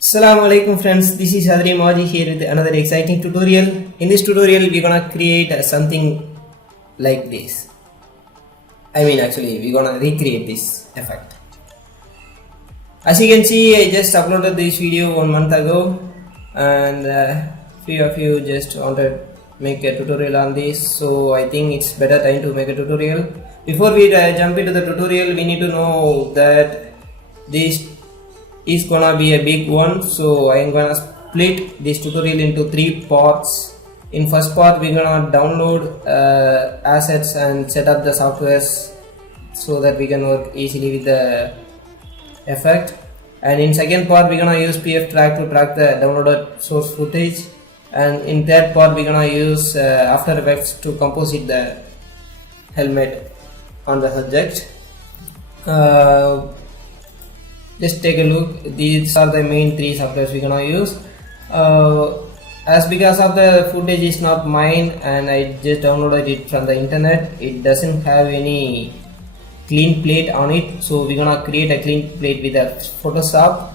Assalamu alaikum friends, this is Adri Maji here with another exciting tutorial. In this tutorial we're gonna create something like this. Actually we're gonna recreate this effect. As you can see, I just uploaded this video 1 month ago and few of you just wanted to make a tutorial on this, so I think it's better time to make a tutorial. Before we jump into the tutorial, we need to know that this is gonna be a big one, so I'm gonna split this tutorial into 3 parts. In first part we're gonna download assets and set up the softwares so that we can work easily with the effect, and in second part we're gonna use PFTrack to track the downloaded source footage, and in third part we're gonna use After Effects to composite the helmet on the subject. Just take a look. These are the main 3 softwares we're gonna use. As because of the footage is not mine and I just downloaded it from the internet, it doesn't have any clean plate on it, so we're gonna create a clean plate with a Photoshop,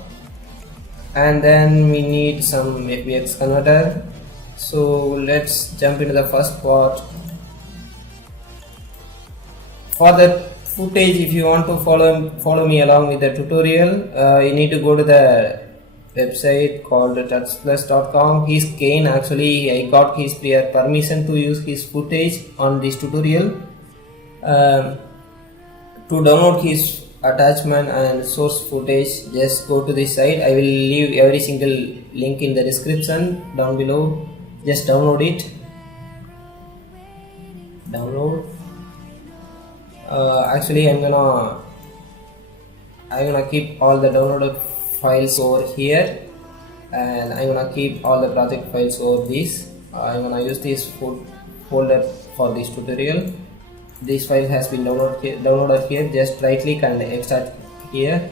and then we need some FBX Converter. So let's jump into the first part. For the footage, if you want to follow me along with the tutorial, you need to go to the website called touchplus.com. His Kane, actually I got his prior permission to use his footage on this tutorial. To download his attachment and source footage, just go to this site. I will leave every single link in the description down below. Just download it. Actually I'm gonna keep all the downloaded files over here, and I'm gonna keep all the project files over this. I'm gonna use this folder for this tutorial. This file has been downloaded here. Just right click and extract here.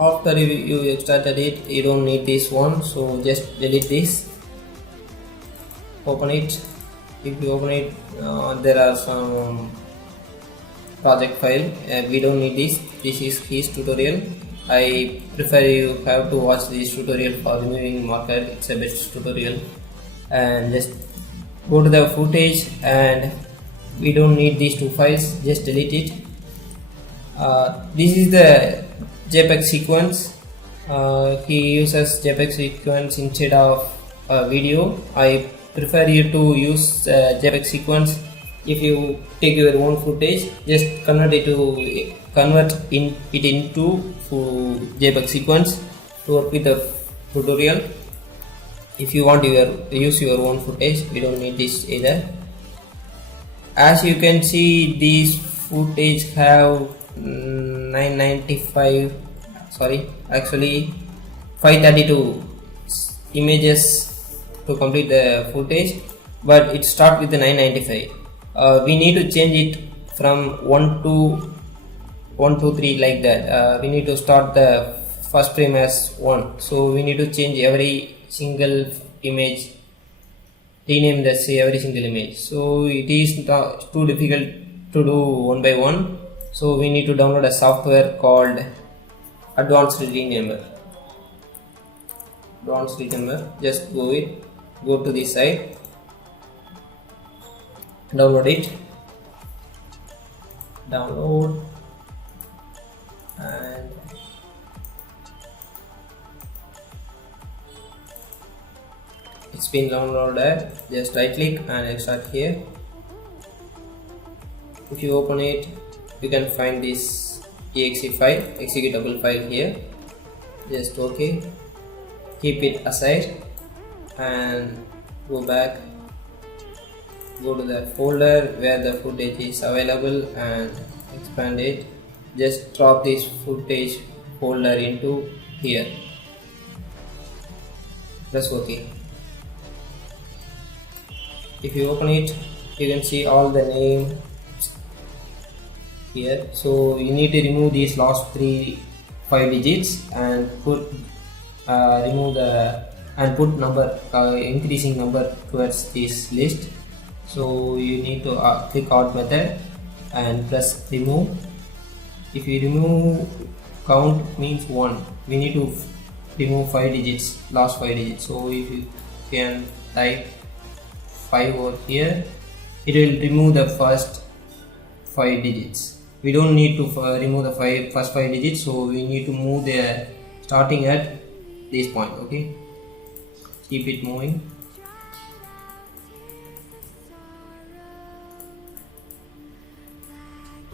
After you extracted it, you don't need this one, so just delete this. Open it. If you open it, there are some project file. We don't need this. This is his tutorial. I prefer you have to watch this tutorial for removing marker. It's a best tutorial. And just go to the footage, and we don't need these 2 files. Just delete it. This is the JPEG sequence. He uses JPEG sequence instead of video. I prefer you to use JPEG sequence. If you take your own footage, just convert it into JPEG sequence to work with the tutorial. If you want to use your own footage, we don't need this either. As you can see, these footage have 532 images to complete the footage, but it starts with the 995. We need to change it from 1 to 1 2 3 like that. We need to start the first frame as 1, so we need to change every single image, rename every single image. So it is not too difficult to do one by one, so we need to download a software called Advanced Renamer. Just go to this site, download it, and it's been downloaded. Just right click and extract here. If you open it, you can find this exe file, executable file here. Just OK, keep it aside and go back. Go to the folder where the footage is available and expand it. Just drop this footage folder into here. Press OK. If you open it, you can see all the name here. So you need to remove these last 5 digits and put remove the and put number increasing number towards this list. So you need to click out method and press remove. If you remove count means 1, we need to remove 5 digits, last 5 digits. So if you can type 5 over here, it will remove the first 5 digits. We don't need to remove the first 5 digits, so we need to move the starting at this point. Okay, keep it moving.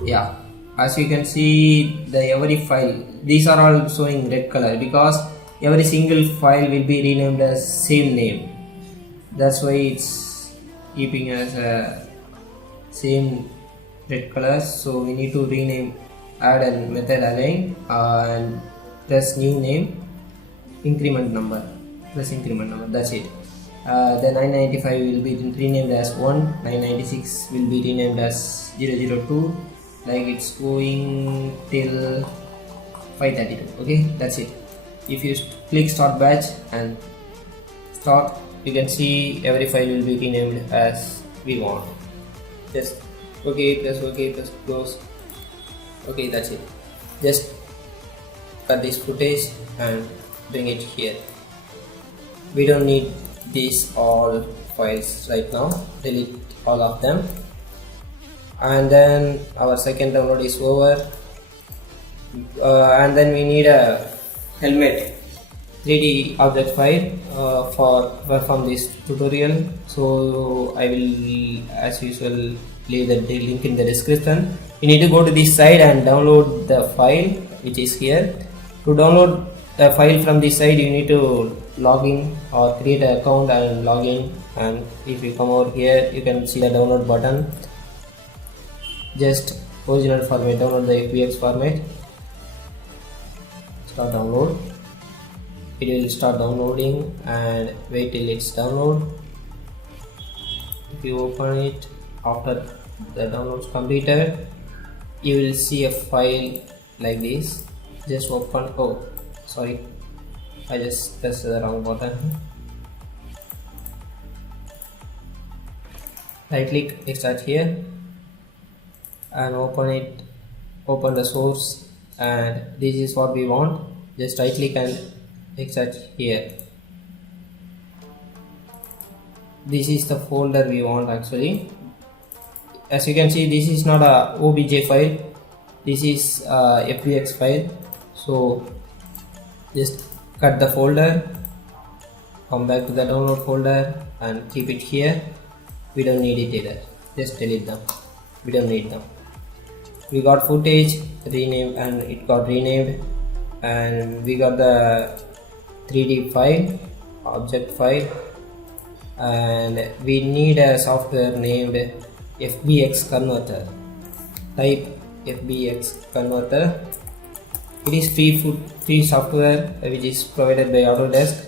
Yeah, as you can see, the every file, these are all showing red color because every single file will be renamed as same name. That's why it's keeping as a same red color. So we need to rename Addon method again and press new name, increment number, press increment number. That's it. The 995 will be renamed as 1, 996 will be renamed as 002, like it's going till 532. Okay, that's it. If you click start batch and start, you can see every file will be renamed as we want. Just okay, press close. Okay, that's it. Just cut this footage and bring it here. We don't need these all files right now. Delete all of them. And then our second download is over. And then we need a Element3D object file for perform this tutorial. So I will, as usual, leave the link in the description. You need to go to this side and download the file which is here. To download the file from this side, you need to log in or create an account and log in. And if you come over here, you can see the download button. Just original format, download the FBX format. Start download. It will start downloading and wait till it's download. If you open it, after the downloads completed, you will see a file like this. Just open. Oh, sorry, I just pressed the wrong button. Right click, extract here and open it. Open the source, and this is what we want. Just right click and extract here. This is the folder we want actually. As you can see, this is not a OBJ file, this is a FBX file. So just cut the folder, come back to the download folder and keep it here. We don't need it either, just delete them, we don't need them. We got footage renamed and it got renamed, and we got the 3D file, object file, and we need a software named FBX Converter. Type FBX Converter. It is free software which is provided by Autodesk.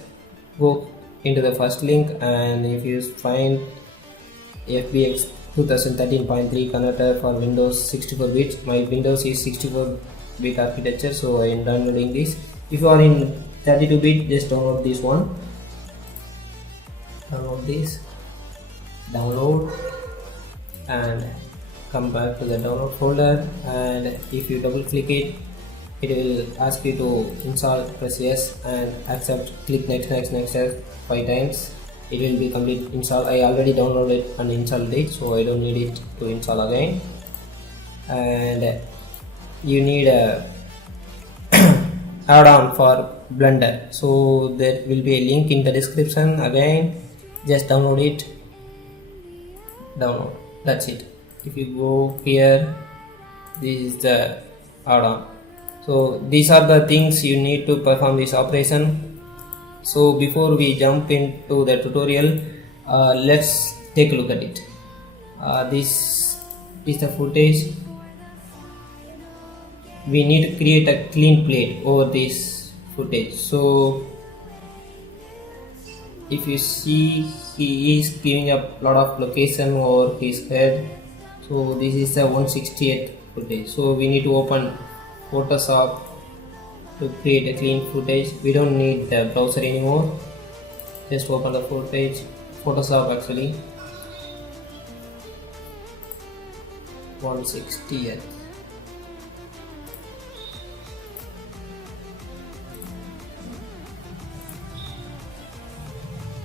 Go into the first link, and if you find FBX 2013.3 converter for Windows 64 bits, my Windows is 64 bit architecture, so I am downloading this. If you are in 32 bit, just download this one. Download this, download, and come back to the download folder, and if you double click it, it will ask you to install. Press yes and accept. Click next 5 times. It will be complete install. I already downloaded and installed it, so I don't need it to install again. And you need a add-on for Blender, so there will be a link in the description. Again, just download it, download, that's it. If you go here, this is the add-on. So these are the things you need to perform this operation. So before we jump into the tutorial, let's take a look at it. This is the footage. We need to create a clean plate over this footage. So if you see, he is giving a lot of location over his head. So this is the 168 footage. So we need to open Photoshop to create a clean footage. We don't need the browser anymore. Just open the footage, Photoshop actually. 160th.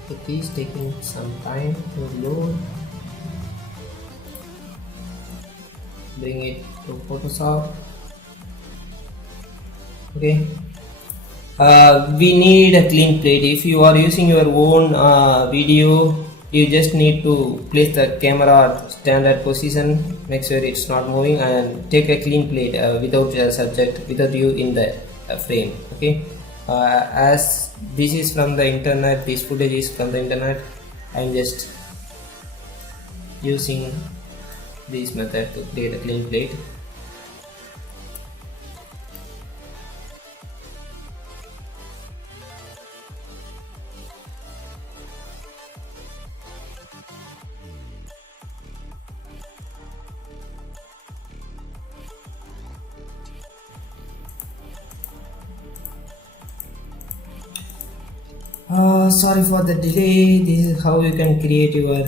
It is taking some time to load. Bring it to Photoshop. Okay. We need a clean plate. If you are using your own video, you just need to place the camera at standard position, make sure it's not moving, and take a clean plate without a subject, without you in the frame. Okay. As this is from the internet, this footage is from the internet, I'm just using this method to create a clean plate. Sorry for the delay. This is how you can create your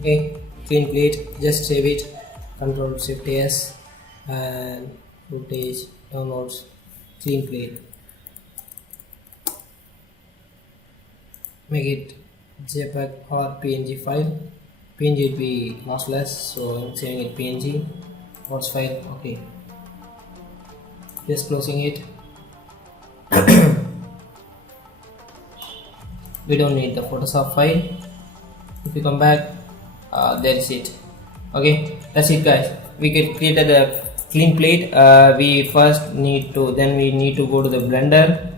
clean plate. Just save it, Control Shift S, and footage, downloads, clean plate. Make it JPEG or PNG file. PNG will be lossless, so I'm saving it PNG. What's file? Okay. Just closing it. We don't need the Photoshop file. If you come back, there is it. Okay, that's it, guys. We get created a clean plate. We need to go to the Blender.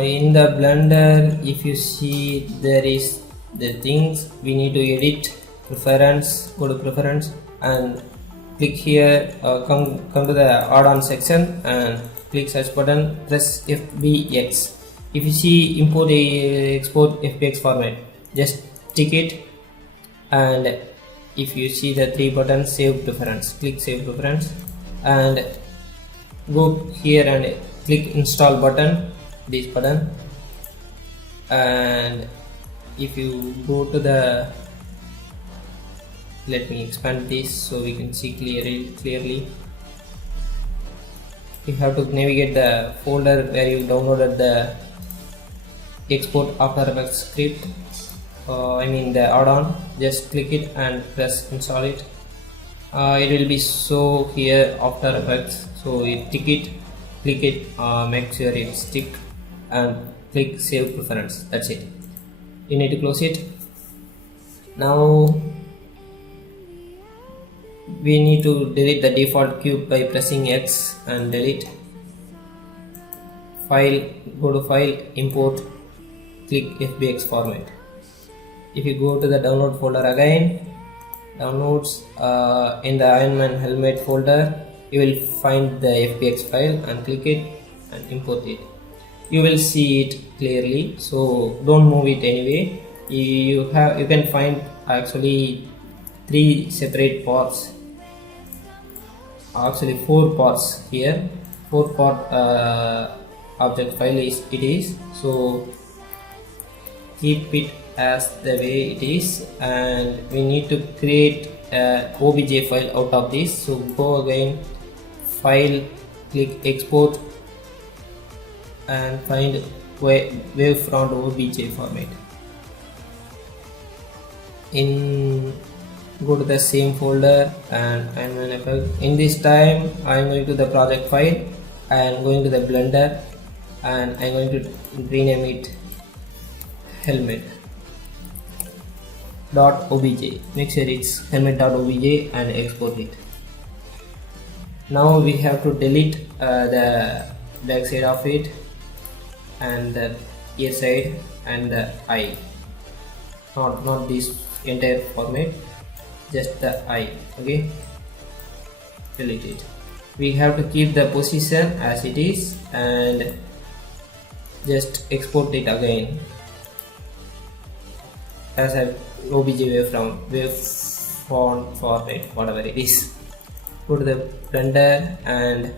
In the Blender, if you see, there is the things we need to edit. Preference, go to preference and click here. Come to the Addon section and click search button. Press FBX. If you see import export FBX format, just tick it, and if you see the three buttons, save preference, click save preference, and go here and click install button, this button, and if you go to the, let me expand this so we can see clearly. You have to navigate the folder where you downloaded the export After Effects script, the add-on. Just click it and press install it. It will be so here After Effects, so you tick it, click it, make sure it's ticked, and click save preference. That's it. You need to close it. Now we need to delete the default cube by pressing X and delete. File, go to file, import, click FBX format. If you go to the download folder again, downloads, in the IronMan helmet folder, you will find the FBX file and click it and import it. You will see it clearly, so don't move it anyway. You can find actually 3 separate parts, actually 4 parts here. 4 part object file it is, so keep it as the way it is, and we need to create a OBJ file out of this. So go again, file, click export, and find wavefront OBJ format. Go to the same folder and IronMan effect. In this time I am going to the project file and going to the Blender, and I am going to rename it helmet.obj. make sure it's helmet.obj and export it. Now we have to delete the back side of it and the ear side and the eye, not this entire format, just the eye. Okay, delete it. We have to keep the position as it is and just export it again as a OBJ wavefront format, whatever it is. Go to the Blender and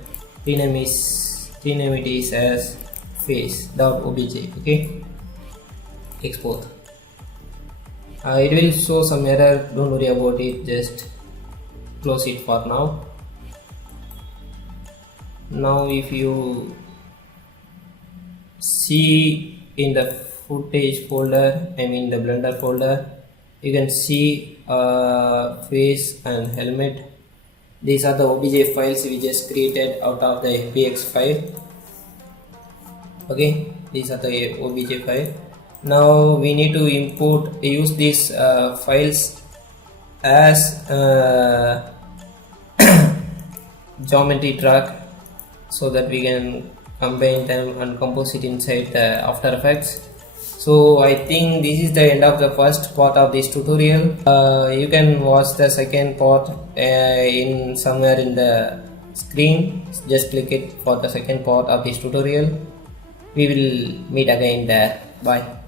rename it is as face.obj. Okay, export. It will show some error, don't worry about it, just close it for now. Now if you see in the footage folder, I mean the Blender folder, you can see face and helmet. These are the OBJ files we just created out of the FBX file. Okay, these are the OBJ file. Now we need to use these files as geometry track, so that we can combine them and compose it inside the After Effects. So I think this is the end of the first part of this tutorial. You can watch the second part in somewhere in the screen. Just click it for the second part of this tutorial. We will meet again there. Bye.